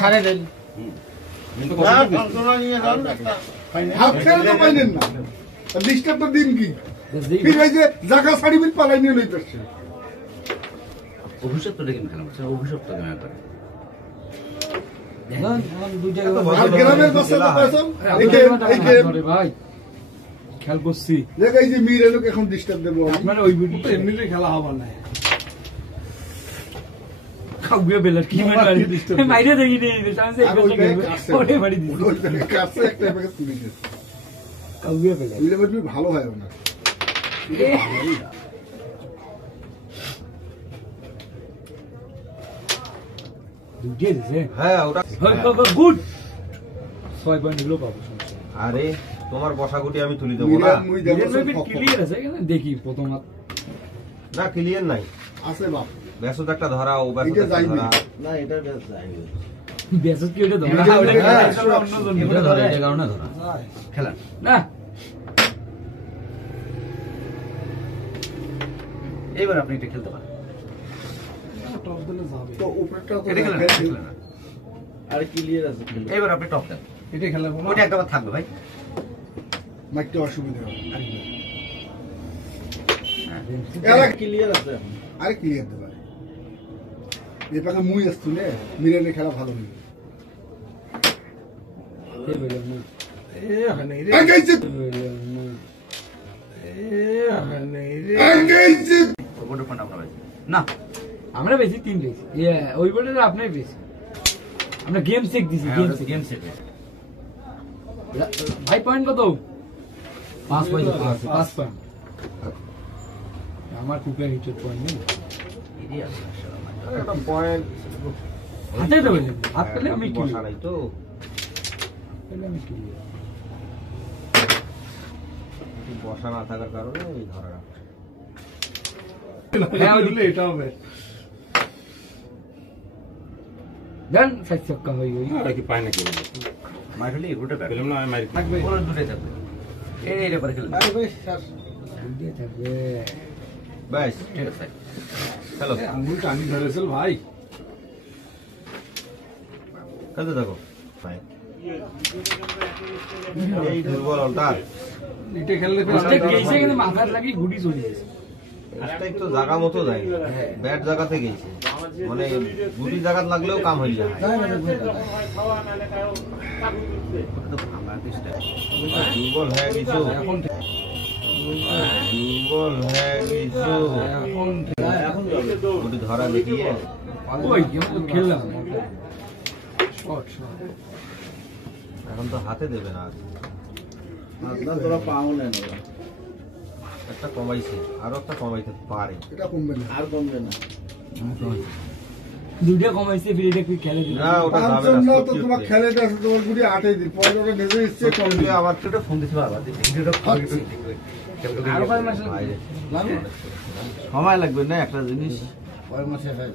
সাড়ে দেন দিন কি জায়গা সাড়ি বিল পালাই নিয়ে লইতে অভিশাপ তো দেখেন খেলা অভিশাপ তো ভাই খেয়াল করছি এই যে মির এলোক এখন ডিস্টার্ব দেবো আপনার ওই ভিডিও তো এমনিতে খেলা হবার না কাউকে বেলার কি মাইরে দেখি নেই ভালো হয় না গুড 6 পয়েন্ট হলো পাবো আরে তোমার বসাগুটি আমি তুলি দেবো না ক্লিয়ার আছে দেখি প্রথম না ক্লিয়ার নাই আছে বাপ বেসুদ একটা ধরা ও বেসুদ একটা ধরা না এটা বেশ যাইবে বেসুদ কি ওটা ধরা এটা ধরে এটা কারণে ধরা খেলা না এবার আপনি এটা খেলতে পারেন টপ দিলে যাবে তো উপরটা তো এটা খেলেন না আরে ক্লিয়ার আছে এবার আপনি টপ দেন এটা খেলাবো ওটা একবার থাকবে ভাই মাইকটা অসুবিধা হবে এরা ক্লিয়ার আছে এখন আরে ক্লিয়ার দেবে এই পাকে মুই আসতো নে মিরানে খেলা ভালো হইল না আমরা বেশি 3 বেশি ওই বলে আপনার বেশি আমরা গেম চেক দিছি গেম চেক ভাই পয়েন্ট কত 5 পয়েন্ট 5 পয়েন্ট আমার কুপের হিটের পয়েন্ট নেই ইডি আছে একটা পয়েন্ট হাতে দেবেন হাত পেলে আমি কি বসা নাই তো পেলে আমি কি বসা না থাকার কারণে এই ধরা হ্যাঁ দিলে এটা হবে দেন 7 ছক্কা হই হই আর কি পায় নাকি মাইরলি রুটে ব্যাক পেলাম না আমি মারি থাকবে ওরা দুটো থাকবে এই রে পরে খেলবে আরে ভাই স্যার দিয়ে থাকবে ব্যাস ঠিক আছে হ্যালো আঙ্গুল টানি ধরেছিল ভাই খেলতে থাকো ভাই এই দুর্বল অলটা এটা খেললে ফার্স্টে গেছে কিন্তু মাথার লাগি গুডি চলে গেছে স্ট্রাইক তো জায়গা মতো যায় ব্যাট জায়গাতে গেছে মানে গুটি জায়গা লাগলেও কাম হয়ে যায় তো ভাঙা চেষ্টা দুর্বল হয়ে গেছো দুর্বল হয়ে গেছো এখন গুটি ধরা দেখিয়ে ওই গেম তো খেললাম শট শট এখন তো হাতে দেবে না আপনার তোরা পাও না একটা কমাইছে আরো একটা কমাইতে পারে এটা কমবে না আর কমবে না দুইটা কমাইছে ফিরে এটা কি খেলে দিল না ওটা যাবে পাঁচজন না না তো তোমার খেলে আছে তোমার গুড়ি 8 দিন পরে ওটা নিজে ইচ্ছে কমবে আবার এটা ফোন দিতে পারবা ভিডিওটা আর কয় মাস সময় লাগবে না একটা জিনিস কয় মাসে হয়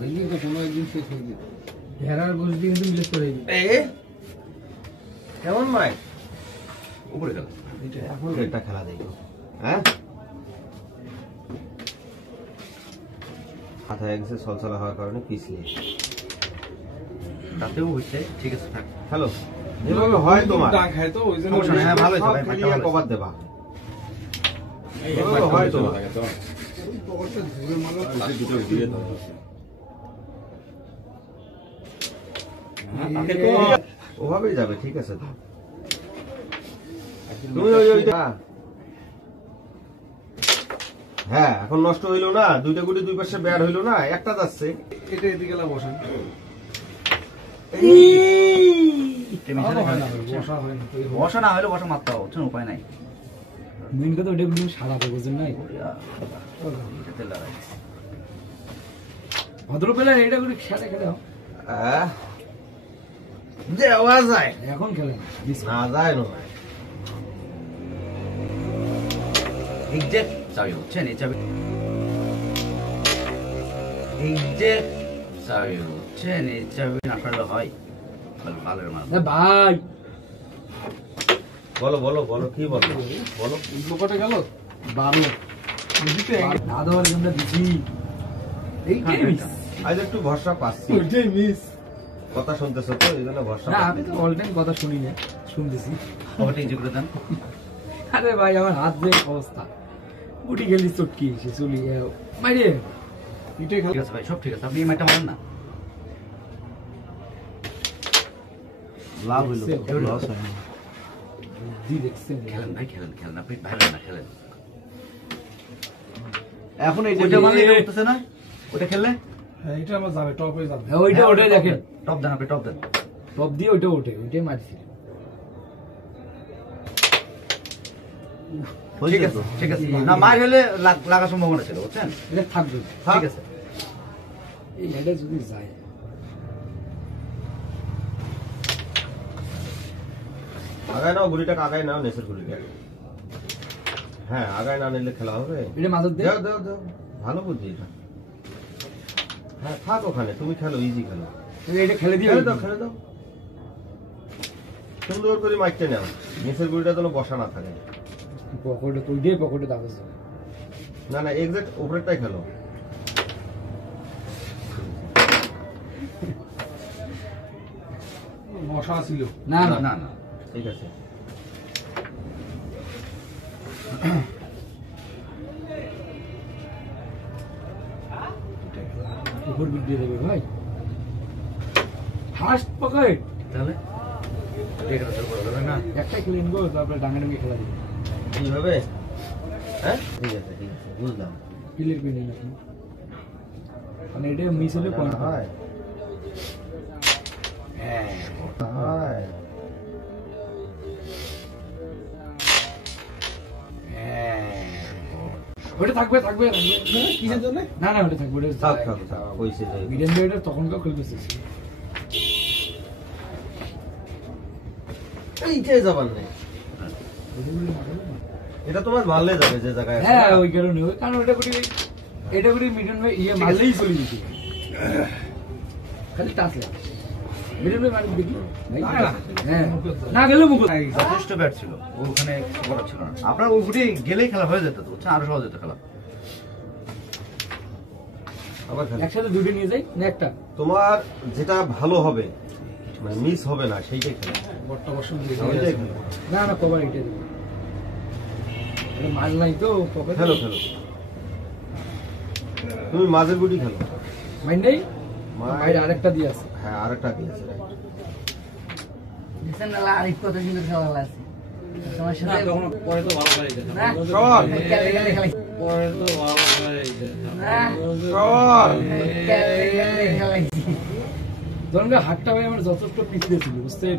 ওই দিন তো সময় দিন শেষ হয়ে গেছে ভেড়ার গোশ দিয়ে কিন্তু মিলে করে কেমন মাই উপরে গেল এখন এটা খেলা দেখো হ্যাঁ হাত হয়ে গেছে সলসলা হওয়ার কারণে পিছলে তাতেও হচ্ছে ঠিক আছে থাক হ্যালো যেভাবে হয় তোমার খায় তো ওই জন্য সমস্যা নেই, হ্যাঁ, ভালো হয়েছে, ভাই, ক্লিয়ার ভালো কভার দেবা যেভাবে হয় তোমার পকেটে ধরে মারা দুটো দিয়ে দাও ওভাবেই যাবে ঠিক আছে তো তুমি ওইটা হ্যাঁ এখন নষ্ট হইলো না দুইটা গুটি দুই পাশে ব্যাট হইলো না একটা যাচ্ছে এটা এদিকে লা বসান বসা না হলে বসা মারতে হবে উপায় নাই মেন কথা ওটা কিন্তু সারাতে বুঝেন নাই ভদ্র প্লেয়ার এটা করে খেলে খেলে দেওয়া যায় এখন খেলে না যায় না এক্সাক্ট চাবি হচ্ছেন এই চাবি এক্সাক্ট চাবি হচ্ছেন এই চাবি না পারলে হয় ভালোর মাল ভাই বলো বলো বলো কি বলো বলো কটা গেল 12 দাদা বলে আমরা দিছি এইটাই মিস আজ একটু ভরসা পাচ্ছি, ওইটাই মিস। কথা শুনতেছো তো এই জন্য ভরসা না পাচ্ছি। আমি তো অল টাইম কথা শুনি না, শুনতেছি। ওটা ইঞ্জে করে দেন। আরে ভাই আমার হাত যে অবস্থা, গুটি গেলি চটকি এসে চলি মাইরে এটাই ঠিক আছে ভাই, সব ঠিক আছে, আপনি এই ম্যাচটা মারেন না। লাভ হইলো, দেখছে, লস হয়নি। বুদ্ধি দেখছেন খেলেন ভাই, খেলেন খেলেন, আপনি ভাইলেন না, খেলেন। এখন এই ওইটা মারলে এটা উঠতেছে না, ওটা খেললে হ্যাঁ, এটা আমার যাবে, টপে যাবে। হ্যাঁ, ওইটা ওটাই দেখেন, টপ দেন, আপনি টপ দেন। টপ দিয়ে ওইটা ওঠে, ওইটাই মারছি। ঠিক আছে ঠিক আছে, না মার হলে লাগার সম্ভাবনা ছিল, বুঝছেন? এটা থাকবে, ঠিক আছে। এই এটা যদি যায় আগায় নাও গুলিটাকে, আগায় নাও নেসের গুলিটা। হ্যাঁ আগায় না নিলে খেলা হবে। এটা মাথার দিয়ে দাও দাও দাও, ভালো বুদ্ধি এটা। হ্যাঁ থাক ওখানে, তুমি খেলো, ইজি খেলো। এটা খেলে দিয়ে খেলে দাও, খেলে দাও, সুন্দর করে মাইকটা নাও, নেসের গুলিটা যেন বসা না থাকে। পকেটে তুই দিয়ে পকেটে দাও। না না, এক্সাক্ট উপরেরটাই খেলো। বসা ছিল। না না না না না, ঠিক আছে। উপর দিক দিয়ে দেবে ভাই, ফার্স্ট পকেট তাহলে এটা তো বড় হবে না। একটা খেলে নিবো, তারপরে ডাঙাডাঙ্গি খেলা দিবে। এইভাবে? হ্যাঁ ঠিক আছে ঠিক আছে, বুঝলাম। ক্লিয়ার করে নিন আপনি, মানে এটা মিস হলে পয়েন্ট হয়। হয় হ্যাঁ হয়। ওটা থাকবে থাকবে থাকবে। কিসের জন্য? না না ওটা থাকবে, ওটা থাক থাক থাক, কইছে যাই। মিডিয়াম দিয়ে তখনকার খেলবে শেষ। এইটাই যাবার নেই, এটা তোমার মারলে যাবে যে জায়গায় আছে। হ্যাঁ ওই কারণে, ওই কারণ ওটা করি, এটা করি মিডিয়াম ভাই ইয়ে মারলেই চলে যেত, খালি টাচ লাগে। মিডিয়াম ভাই মারি দেখি ভাই, হ্যাঁ না গেলে মুখ যথেষ্ট ব্যাট ছিল, ওখানে বড় ছিল না। আপনার ওই গুটি গেলেই খেলা হয়ে যেত, বুঝছেন? আরো সহজ হতো খেলা। আবার খেলো। একসাথে দুটো নিয়ে যাই না একটা। তোমার যেটা ভালো হবে, মানে মিস হবে না, সেইটাই খেলো। বট্টা বসুন ওইটাই খেলো। না না কভার এটা দেবো, এটা মাল নাই তো পকেট। খেলো খেলো, তুমি মাঝের গুটি খেলো। মাইন নেই, মাই- বাইরে আরেকটা দিয়ে আছে। হ্যাঁ আরেকটা দিয়েছে, right। আরেক কত সুন্দর খেলা আছে তোমার সাথে পরে তো ভালো করে না চল। খেলে খেলে খেলে পরে তো ভালো করে না চল। খেলে খেলে খেলাইছি ধরুন হাতটা ভাই আমার যথেষ্ট পিছিয়ে ছিল, বুঝছেন?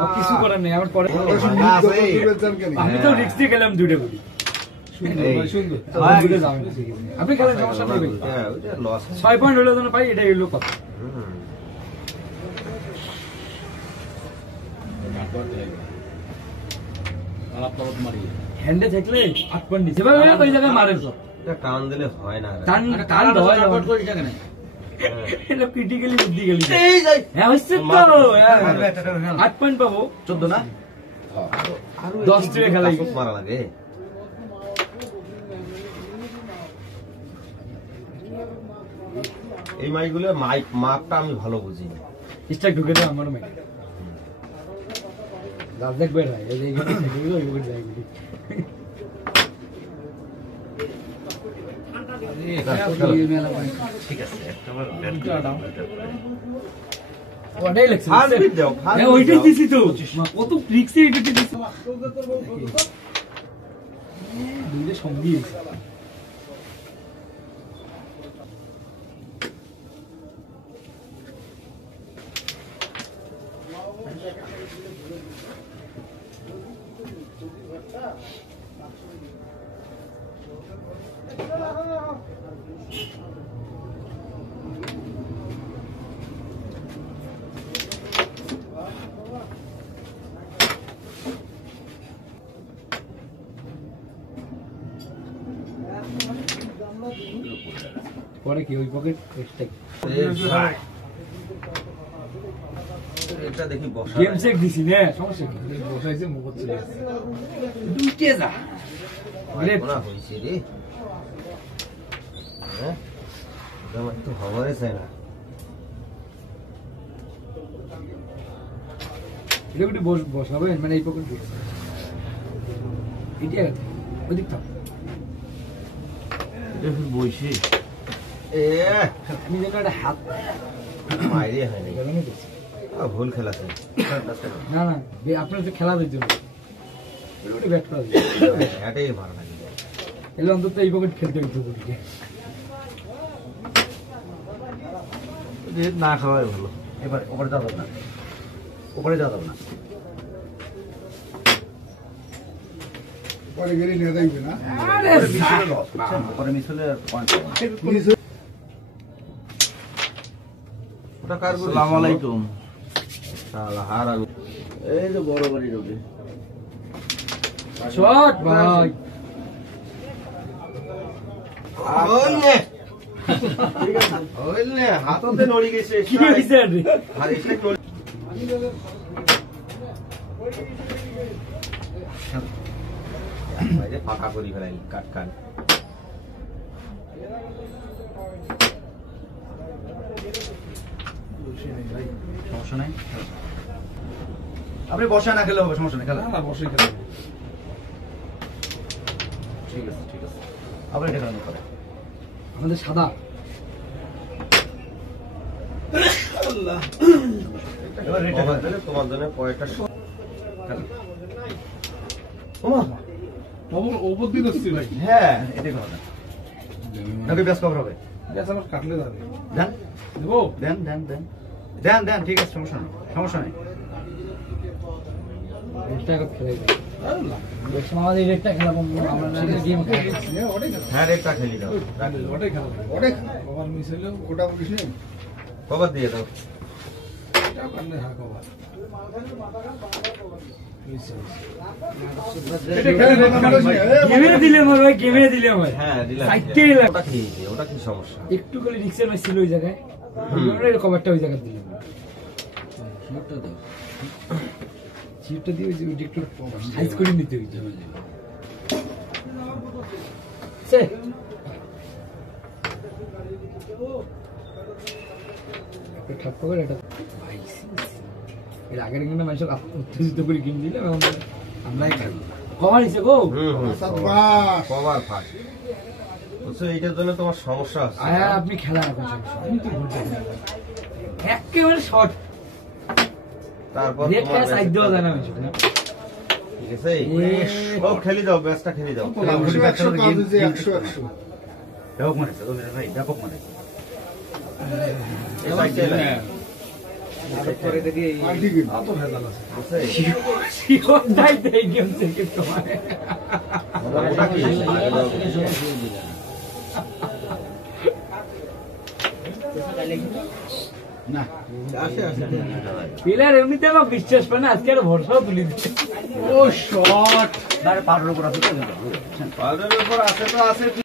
আর কিছু করার নেই আমার পরে। ভাঙা আছে। আমি তো রিক্স দিয়ে গেলাম দুটো গুলি, সুন্দর ভাই, সুন্দর। দুটো যাবে না, ঠিক আছে। আপনি খেলেন, সমস্যা নেই ভাই। হ্যাঁ ওইটা লস। 6 পয়েন্ট হলে যেন পাই, এটাই হলো কথা। হ্যান্ডে থাকলে 8 পয়েন্ট নিচে ভাই, ওই জায়গায় মারেন তো এটা টান দিলে হয় না রে। টান টান দেওয়া যাবে না। হ্যাঁ। এটা ক্রিটিক্যালি বুদ্ধি গেলি। এই যাই হ্যাঁ হচ্ছে তো, হ্যাঁ 8 পয়েন্ট পাবো। 14 না, আরো 10 থেকে খেলাই। কাপড় মারা লাগে। এই মাইগুলো মাপটা আমি ভালো বুঝি। স্ট্রাইক ঢুকে দেয় আমার মেয়ে। দাঁত দেখবে না, এই যে এইগুলো সেগুলো ওইগুলো যায় গুলি। ঠিক আছে, একটা বার ব্যাট ওটাই লাগছে। ফার্স্ট বিট দাও, ফার্স্ট হ্যাঁ বিট ওইটাই দাও। দিছি তো, কত ট্রিক্সে এটা দিছি। দুইটা সঙ্গী আছে। পরে কি ওই পকেট স্ট্রাইক এটা দেখি বসা গেম নাই। চেক দিছি না, সমস্যা কি? বসাইছে মুখ চলে আসছে। দুইটে যা পায়খানা হইছে রে। আমার তো হবারই চাই না। এটা একটু বসাবেন মানে এই পকেট বসে এটি আছে ওদিক থাক বইছি এ আমি যেন একটা হাত মাইরে হয়নি, ভেঙে দিচ্ছি। ভুল খেলাছে। না না আপনার তো খেলা দিতে হবে ওটা ব্যাট করা দিচ্ছে এটাই ভালো লাগে। এলে অন্তত এই পকেট খেলতে হইতো বলিকে না খাওয়াই ভালো। এবার ওপরে যাওয়া যাবে না, ওপরে যাওয়া যাবে না। পরে গেলে নিয়ে যাইবে না আরে ওপরে মিশলে পয়েন্ট মিস হয়ে- ওটা কার গুলি? আসসালামু আলাইকুম। শালা হার আমি। এই যে বড় বাড়ি ঢোকে শট ভাই ওইলে ওইলে হাততে নড়ি গেছে। কি হইছে রে আর এসে নড়ি বাইরে ফাঁকা করি ফেলাই কাট কাট। সমস্যা নাই, আপনি বসে না খেলে হবে, সমস্যা নেই, খেলা বসে খেলা ঠিক আছে ঠিক আছে। আপনি এটা খেলানো করে আমাদের সাদা এবার রেটে তোমার জন্য তোমার জন্য পয়েন্টটা ওপর দিন আসছি ভাই হ্যাঁ এটাই কথা। নাকি ব্যাস কভার হবে, গ্যাস আমার কাটলে যাবে দেন দেবো দেন দেন দেন দেন দেন ঠিক আছে, সমস্যা নেই সমস্যা নেই। রেটটা এখন খেলাই দাও আমাদের রেটটা খেলাবো আমরা গেম খেলাচ্ছি ওটাই খেলা হ্যাঁ রেটটা খেলি দাও। ওটাই খেলা ওটাই খেলা কবার মিস হলেও গোটা কিছু নেই কবার দিয়ে দাও। এটা পারলে হ্যাঁ কবার গেমে দিলে আমার ভাই গেমে দিলে আমার হ্যাঁ দিলাম। সাইডটাই লাগ ওটা কি ওটা কি সমস্যা? একটু করে রিক্সের ম্যাচ ছিল ওই জায়গায় ওই কভারটা ওই জায়গায় দিলাম চিপটা দিয়ে ওই যে ওইটা একটু সাইজ করে নিতে হইতো সে ঠাপ্পা করে এটা ভাই এর আগের কিন্তু মানুষ উত্তেজিত করে কিনে দিলে আমরাই খাই কমার হিসেবে গো সাতবাস কবার ফাঁস বুঝছো, এইটার জন্য তোমার সমস্যা হচ্ছে। আয়া আপনি খেলা রাখুন সমস্যা আমি তো ভুলতে একেবারে শর্ট তারপর রেড তোমার ক্যাশ সাইড দেওয়া যায় না আমি ঠিক আছে ও খেলি দাও, ব্যাসটা খেলি দাও। 100 কাজ হয়েছে 100 ব্যাপক মারেছে ভাই, ব্যাপক মারেছে। এই সাইডে লাগে। পাল্টি গেম বুঝছে? শিওরটাই দেই গেম থেকে তোমার ওটা কি? না প্লেয়ার এমনিতে আমার বিশ্বাস পায় না আজকে আর ভরসাও তুলে দিচ্ছে ও শট পাউডার উপর আছে তো, পাউডারের উপর আছে তো আছে।